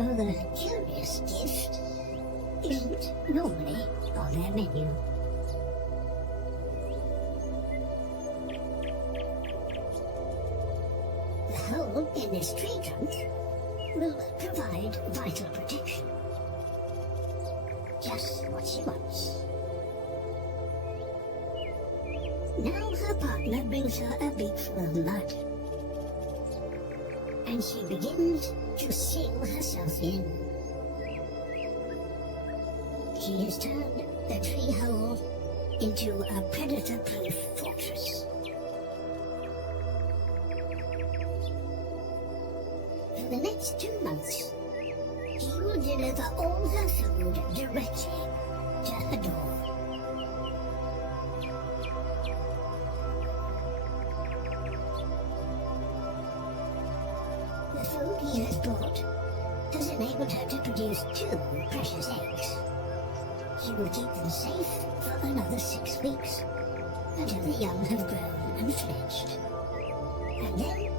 rather curious gift isn't normally on their menu. The hole in this tree trunk will provide vital protection. Just what she wants. Now her partner brings her a big full of mud, and she begins to seal herself in. She has turned the tree hole into a predator-proof fortress. For the next 2 months, he will deliver all her food directly to her door. The food he has brought has enabled her to produce 2 precious eggs. She will keep them safe for another 6 weeks until the young have grown and fledged. And then